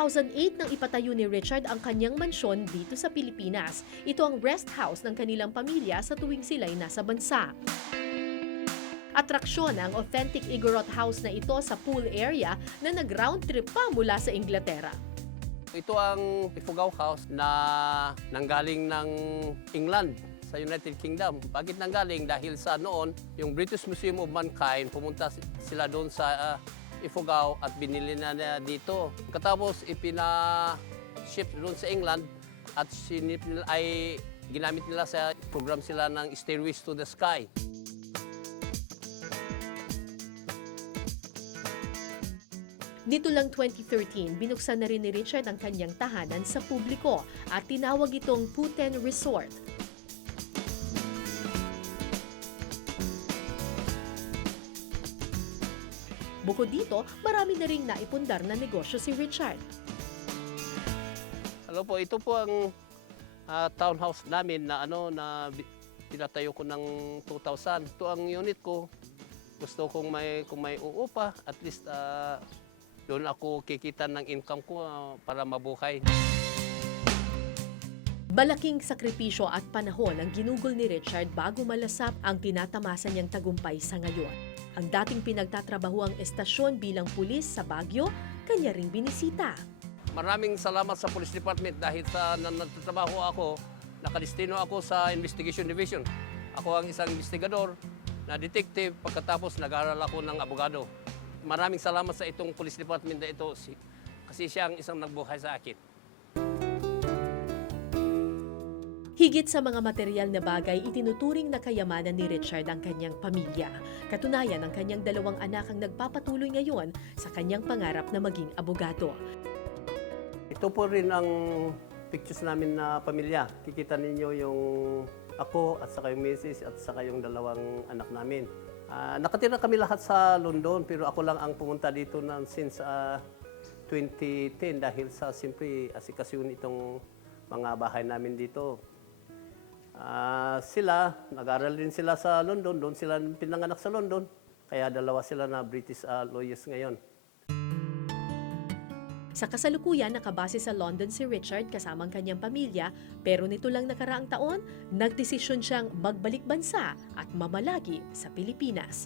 2008 nang ipatayo ni Richard ang kanyang mansyon dito sa Pilipinas. Ito ang rest house ng kanilang pamilya sa tuwing sila'y nasa bansa. Atraksyon ang authentic Igorot house na ito sa pool area na nag-round trip pa mula sa Inglaterra. Ito ang Ifugao House na nanggaling ng England sa United Kingdom. Bakit nanggaling? Dahil sa noon, yung British Museum of Mankind, pumunta sila doon sa Ifugao at binili na dito. Katapos ipina-ship doon sa England at ginamit nila sa program sila ng Stairways to the Sky. Nito lang 2013, binuksan na rin ni Richard ang kanyang tahanan sa publiko at tinawag itong Puten Resort. Bukod dito, marami na ring naipundar na negosyo si Richard. Hello po, ito po ang townhouse namin na pinatayo ko ng 2000. Ito ang unit ko. Gusto kong kung may uupa, at least doon ako kikita ng income ko para mabuhay. Malaking sakripisyo at panahon ang ginugol ni Richard bago malasap ang tinatamasa niyang tagumpay sa ngayon. Ang dating pinagtatrabahuang estasyon bilang pulis sa Baguio, kanya ring binisita. Maraming salamat sa Police Department dahil sa nagtatrabaho ako, nakadestino ako sa Investigation Division. Ako ang isang investigador na detective, pagkatapos nag-aaral ako ng abogado. Maraming salamat sa itong Police Department na ito kasi siya ang isang nagbuhay sa akin. Higit sa mga material na bagay, itinuturing na kayamanan ni Richard ang kanyang pamilya. Katunayan, ang kanyang dalawang anak ang nagpapatuloy ngayon sa kanyang pangarap na maging abogado. Ito po rin ang pictures namin na pamilya. Kikita ninyo yung ako at saka yung misis at saka yung dalawang anak namin. Nakatira kami lahat sa London pero ako lang ang pumunta dito since 2010 dahil sa siyempre asikasyon itong mga bahay namin dito. Sila, nag-aral din sila sa London, doon sila pinanganak sa London. Kaya dalawa sila na British lawyers ngayon. Sa kasalukuyan, nakabase sa London si Richard kasamang kanyang pamilya, pero nito lang nakaraang taon, nagdesisyon siyang magbalik bansa at mamalagi sa Pilipinas.